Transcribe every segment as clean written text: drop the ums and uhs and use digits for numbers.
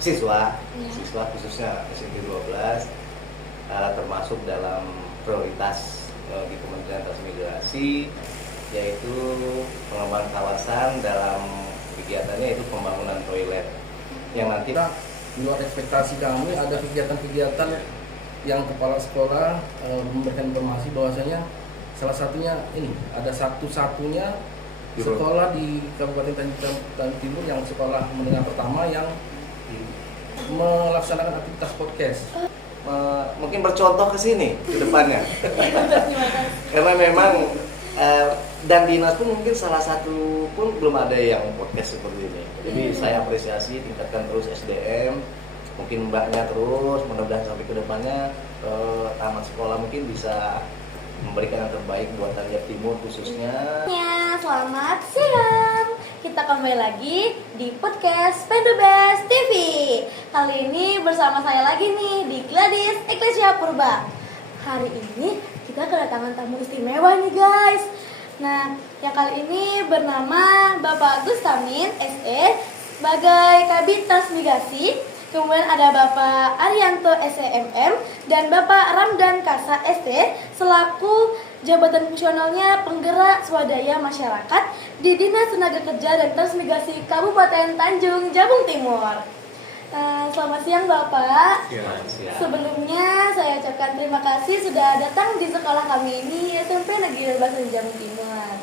siswa khususnya SMP 12 termasuk dalam prioritas di Kementerian Transmigrasi, yaitu pengembangan kawasan dalam kegiatannya yaitu pembangunan toilet yang nanti di luar ekspektasi kami. Ada kegiatan-kegiatan yang kepala sekolah memberikan informasi bahwasanya salah satunya ini ada satu-satunya sekolah di Kabupaten Tanjung Timur yang sekolah menengah pertama yang melaksanakan aktivitas podcast. Mungkin bercontoh ke sini ke depannya. Karena memang dan dinas pun mungkin salah satu pun belum ada yang podcast seperti ini. Jadi saya apresiasi, tingkatkan terus SDM, mungkin mbaknya terus, mudah-mudahan sampai ke depannya tamat sekolah mungkin bisa memberikan yang terbaik buat Tanjung Timur khususnya. Ya, selamat siang. Kita kembali lagi di podcast Pendubes TV. Kali ini bersama saya lagi nih di Gladys Eklesia Purba. Hari ini kita kedatangan tamu istimewa nih guys. Nah, yang kali ini bernama Bapak Gustamin SE sebagai Kabid Transmigrasi. Kemudian ada Bapak Arianto SEMM dan Bapak Ramdan Kasa ST selaku jabatan fungsionalnya penggerak swadaya masyarakat di Dinas Tenaga Kerja dan Transmigrasi Kabupaten Tanjung Jabung Timur. Selamat siang Bapak. Siang. Sebelumnya saya ucapkan terima kasih sudah datang di sekolah kami ini SMP Negeri 12 Jabung Timur.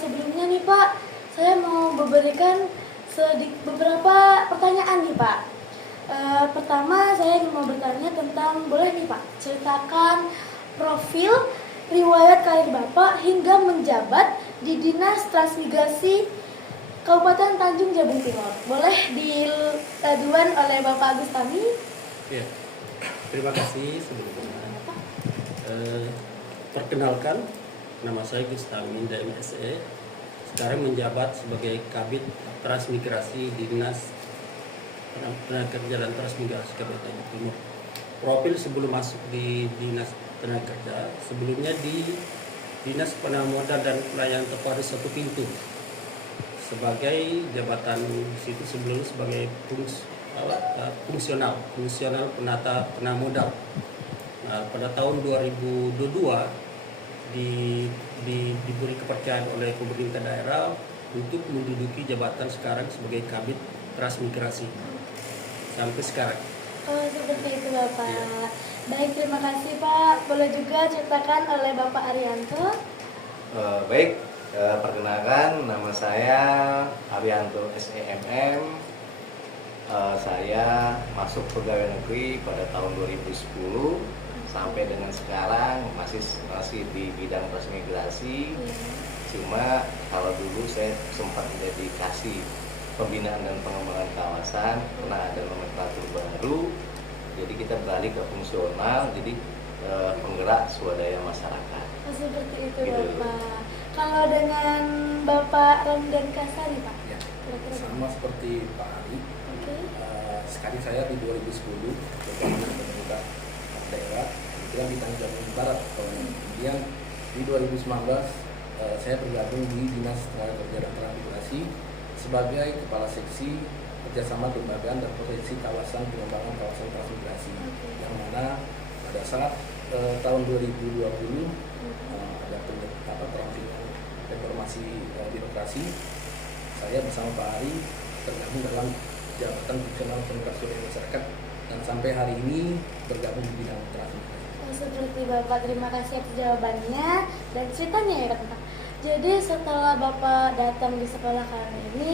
Sebelumnya nih Pak, saya mau memberikan beberapa pertanyaan nih Pak. Pertama saya mau bertanya tentang, boleh nih Pak ceritakan profil riwayat karir Bapak hingga menjabat di Dinas Transmigrasi Kabupaten Tanjung Jabung Timur. Boleh diaduan oleh Bapak Gustami? Ya, terima kasih sebelumnya. Perkenalkan, nama saya Gustamin DMSE. Sekarang menjabat sebagai Kabid Transmigrasi di Dinas Tenaga Kerja dan Transmigrasi Kabupaten Tanjung Timur. Profil sebelum masuk di Dinas Tenaga Kerja, sebelumnya di Dinas Penanaman Modal dan Pelayanan Terpadu Satu Pintu sebagai jabatan situ sebelumnya sebagai fungsional penata modal. Nah, pada tahun 2022 diberi kepercayaan oleh pemerintah daerah untuk menduduki jabatan sekarang sebagai Kabid Transmigrasi sampai sekarang. Oh, seperti itu Bapak. Ya. Baik, terima kasih Pak. Boleh juga ceritakan oleh Bapak Arianto? Baik, perkenalkan nama saya Arianto SEMM. Saya masuk pegawai negeri pada tahun 2010 sampai dengan sekarang masih di bidang transmigrasi. Cuma kalau dulu saya sempat menjadi kasih pembinaan dan pengembangan kawasan, pernah ada nomenklatur baru. Jadi kita beralih ke fungsional, jadi penggerak swadaya masyarakat. Oh, seperti itu Gitu. Bapak. Kalau dengan Bapak Ramdan Kasari Pak? Ya, Kira-kira sama seperti Pak Ali. Oke. Sekali saya di 2010 bersama pemerintah daerah kemudian di Tanjung Jabung Barat. Kemudian di 2019 saya bergabung di Dinas Tenaga Kerja dan Transmigrasi sebagai Kepala Seksi Kerjasama Kelembagaan dan Provinsi Kawasan Pengembangan Kawasan Transmigrasi. Yang mana pada saat tahun 2020 ada terampil reformasi birokrasi, saya bersama Pak Ari tergabung dalam jabatan fungsional penggerak swadaya masyarakat dan sampai hari ini bergabung di bidang transmigrasi. Oh, seperti Bapak, terima kasih atas jawabannya dan ceritanya ya Pak. Jadi setelah Bapak datang di sekolah kami ini,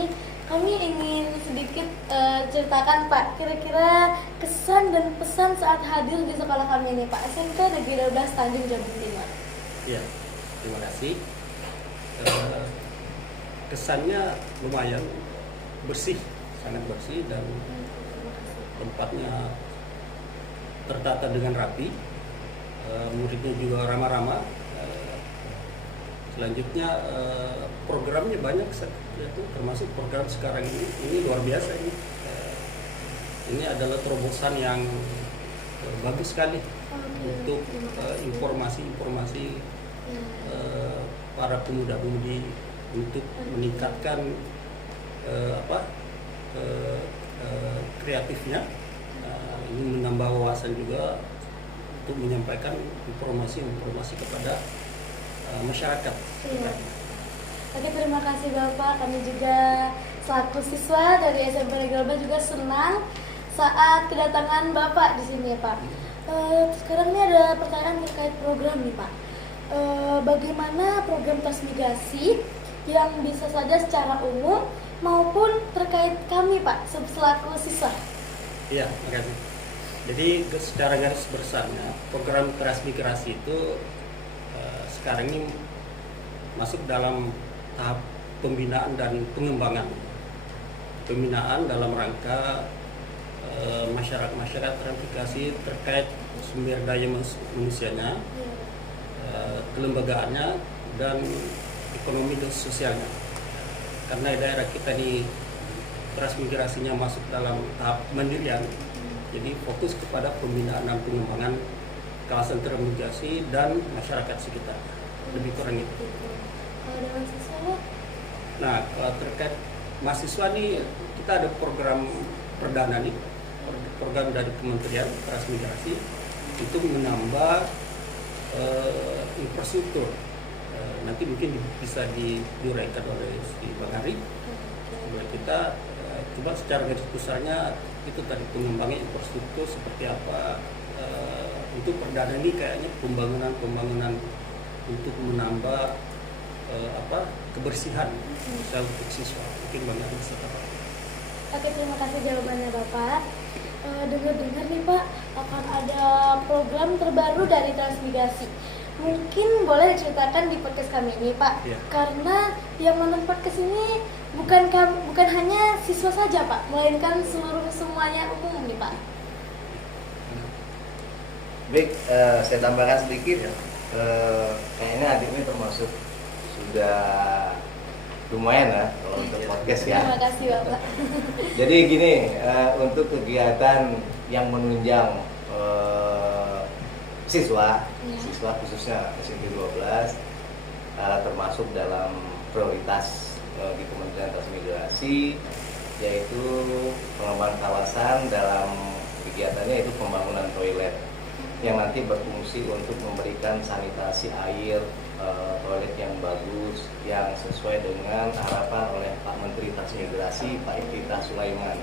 kami ingin sedikit ceritakan Pak, kira-kira kesan dan pesan saat hadir di sekolah kami ini Pak, SMP Negeri 12 Tanjung Jabung Timur. Ya, terima kasih. Kesannya lumayan bersih, sangat bersih dan tempatnya tertata dengan rapi. Muridnya juga ramah-ramah. Selanjutnya programnya banyak, yaitu termasuk program sekarang ini luar biasa ini. Ini adalah terobosan yang bagus sekali untuk informasi-informasi para pemuda-pemudi untuk meningkatkan kreatifnya, ini menambah wawasan juga untuk menyampaikan informasi kepada masyarakat. Iya. Oke, terima kasih Bapak. Kami juga selaku siswa dari SMP Negeri Global juga senang saat kedatangan Bapak di sini ya Pak. Sekarang ini ada pertanyaan terkait program nih Pak. Bagaimana program transmigrasi yang bisa saja secara umum maupun terkait kami Pak selaku siswa? Iya, makasih. Jadi secara garis besarnya program transmigrasi itu sekarang ini masuk dalam tahap pembinaan dan pengembangan. Pembinaan dalam rangka masyarakat transmigrasi terkait sumber daya manusianya, kelembagaannya, dan ekonomi dan sosialnya. Karena daerah kita ini transmigrasinya masuk dalam tahap mandirian, jadi fokus kepada pembinaan dan pengembangan kawasan transmigrasi dan masyarakat sekitar, lebih kurang itu. Kalau dengan siswa? Nah, terkait mahasiswa nih, kita ada program perdana nih, program dari Kementerian Transmigrasi itu menambah infrastruktur. Nanti mungkin bisa diuraikan oleh si Bang Ari. Kita coba secara garis besarnya itu tadi pengembangan infrastruktur seperti apa. Untuk perdana ini kayaknya pembangunan untuk menambah kebersihan misal untuk siswa. Mungkin Bang Ari bisa tahu. Oke, terima kasih jawabannya Bapak. Dengar-dengar nih Pak, akan ada program terbaru dari transmigrasi. Mungkin boleh diceritakan di podcast kami ini Pak. Ya. Karena yang menonton podcast ini bukan hanya siswa saja Pak, melainkan semuanya umum nih Pak. Baik, saya tambahkan sedikit. Kayaknya adik ini termasuk sudah lumayan ya kalau untuk podcast ya. Terima kasih Bapak. Jadi gini, untuk kegiatan yang menunjang siswa khususnya SMP 12 termasuk dalam prioritas di Kementerian Transmigrasi, yaitu pengembangan kawasan. Dalam kegiatannya itu pembangunan toilet yang nanti berfungsi untuk memberikan sanitasi air, toilet yang bagus, yang sesuai dengan harapan oleh Pak Menteri Transmigrasi, Pak Iftithah Sulaiman.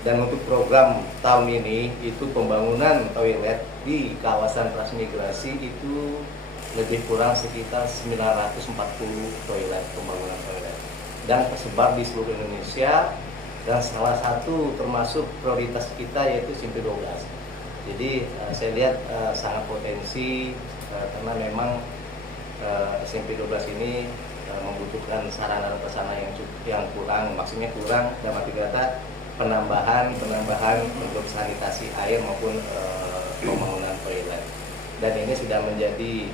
Dan untuk program tahun ini itu pembangunan toilet di kawasan transmigrasi itu lebih kurang sekitar 940 toilet, pembangunan toilet, dan tersebar di seluruh Indonesia. Dan salah satu termasuk prioritas kita yaitu SMP 12. Jadi saya lihat sangat potensi karena memang SMP 12 ini membutuhkan sarana dan prasarana yang kurang, maksudnya kurang dalam arti kata penambahan untuk sanitasi air maupun pembangunan toilet. Dan ini sudah menjadi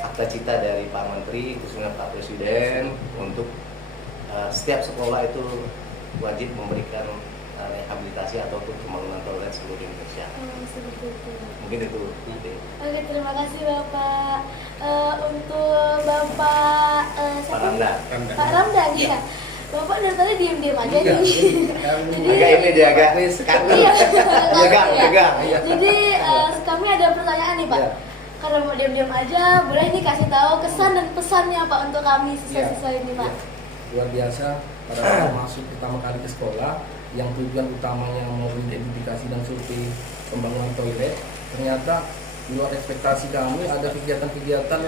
akta cita dari Pak Menteri, khususnya Pak Presiden, untuk setiap sekolah itu wajib memberikan rehabilitasi ataupun pembangunan toilet seluruh Indonesia. Seperti itu. Mungkin itu nanti. Oke, terima kasih Bapak. Untuk Bapak Pak Ramdan. Pak Ramdan ya. Bapak dari tadi diem-diem aja nih. Agak ini dia agak sekarang. Iya, Tegang. Jadi kami ada pertanyaan nih Pak. Iya. Kalau mau diem-diem aja, boleh nih kasih tahu kesan dan pesannya Pak untuk kami siswa-siswa ini Pak. Luar biasa pada saat masuk pertama kali ke sekolah, yang tujuan utamanya mau identifikasi dan survei pembangunan toilet, ternyata di luar ekspektasi kami ada kegiatan-kegiatan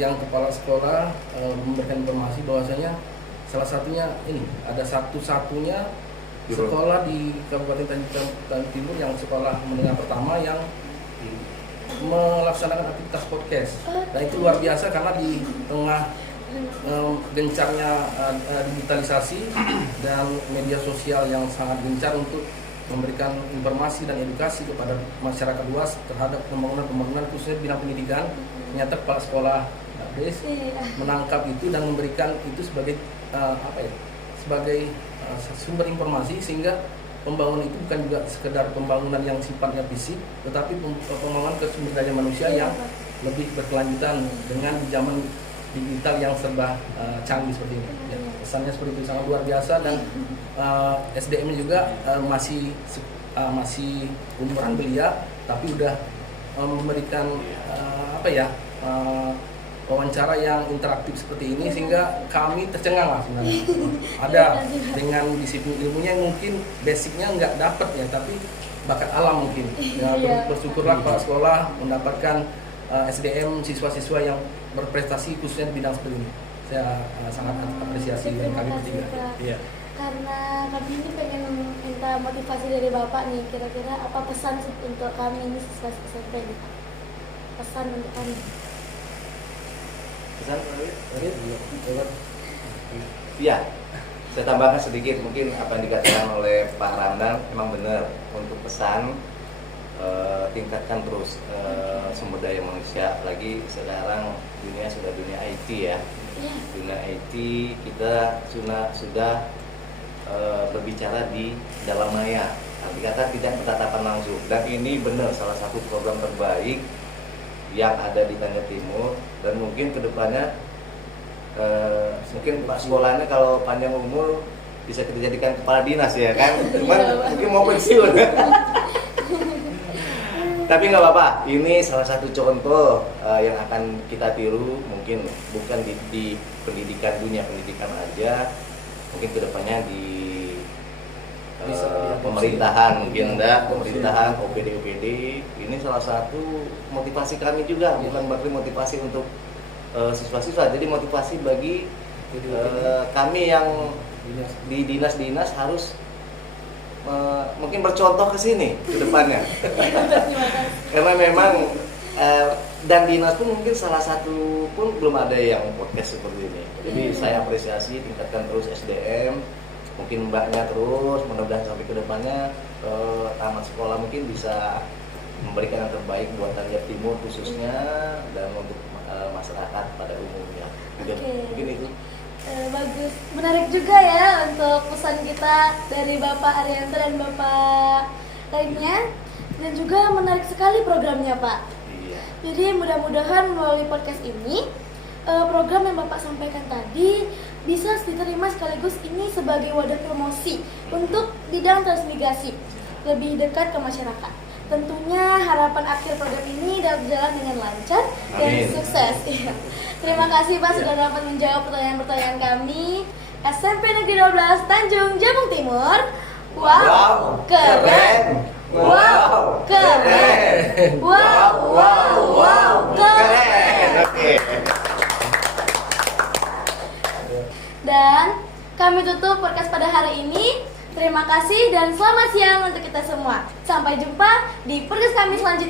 yang kepala sekolah memberikan informasi bahwasanya salah satunya ini ada satu-satunya sekolah di Kabupaten Tanjung Timur yang sekolah menengah pertama yang melaksanakan aktivitas podcast. Dan itu luar biasa karena di tengah gencarnya digitalisasi dan media sosial yang sangat gencar untuk memberikan informasi dan edukasi kepada masyarakat luas terhadap pembangunan khususnya bidang pendidikan. Ternyata kepala sekolah menangkap itu dan memberikan itu sebagai sebagai sumber informasi, sehingga pembangunan itu bukan juga sekedar pembangunan yang sifatnya fisik, tetapi pembangunan ke sumber daya manusia yang lebih berkelanjutan dengan zaman digital yang serba canggih seperti ini. Ya. Pesannya seperti itu sangat luar biasa dan SDM juga masih umuran belia, tapi udah memberikan wawancara yang interaktif seperti ini sehingga kami tercengang lah sebenarnya. Ada dengan disiplin ilmunya yang mungkin basicnya nggak dapat ya, tapi bakat alam mungkin. Ya, bersyukurlah Pak Sekolah mendapatkan SDM siswa-siswa yang berprestasi khususnya di bidang seperti ini. Saya sangat apresiasi dan kami bertiga. Iya. Karena kami ini pengen minta motivasi dari Bapak nih, kira-kira apa pesan untuk kami ini siswa SMP nih, Pak? Pesan untuk kami. Pesan ya, saya tambahkan sedikit mungkin apa yang dikatakan oleh Pak Ramdan memang benar. Untuk pesan tingkatkan terus sumber daya manusia, lagi sekarang dunia sudah dunia IT ya. Dunia IT kita sudah berbicara di dalam maya, arti kata tidak bertatapan langsung, dan ini benar salah satu program terbaik yang ada di Tangga Timur, dan mungkin kedepannya mungkin Pak Sekolahnya kalau panjang umur bisa kita jadikan kepala dinas ya kan, cuman mungkin mau pensiun. Tapi nggak apa-apa, ini salah satu contoh yang akan kita tiru, mungkin bukan di pendidikan, dunia pendidikan aja, mungkin kedepannya di pemerintahan mungkin pemerintahan OPD ini salah satu motivasi kami juga, bukan berarti motivasi untuk siswa-siswa, jadi motivasi bagi kami yang di dinas-dinas harus mungkin bercontoh ke sini ke depannya. Karena memang dan dinas pun mungkin salah satu pun belum ada yang podcast seperti ini, jadi saya apresiasi, tingkatkan terus SDM, mungkin mbaknya terus, mudah-mudahan sampai ke depannya tamat sekolah mungkin bisa memberikan yang terbaik buat Tangga Timur khususnya dan untuk masyarakat pada umumnya. Mungkin itu. Bagus, menarik juga ya untuk pesan kita dari Bapak Arianto dan Bapak lainnya, dan juga menarik sekali programnya Pak. Iya. Jadi mudah-mudahan melalui podcast ini program yang Bapak sampaikan tadi bisa diterima sekaligus ini sebagai wadah promosi untuk bidang transmigrasi lebih dekat ke masyarakat. Tentunya harapan akhir program ini dapat berjalan dengan lancar dan sukses. Terima kasih Pak sudah dapat menjawab pertanyaan-pertanyaan kami. SMP Negeri 12 Tanjung Jabung Timur. Wow, keren. Wow, keren. Wow, keren. Oke. Dan kami tutup podcast pada hari ini. Terima kasih dan selamat siang untuk kita semua. Sampai jumpa di podcast kami selanjutnya.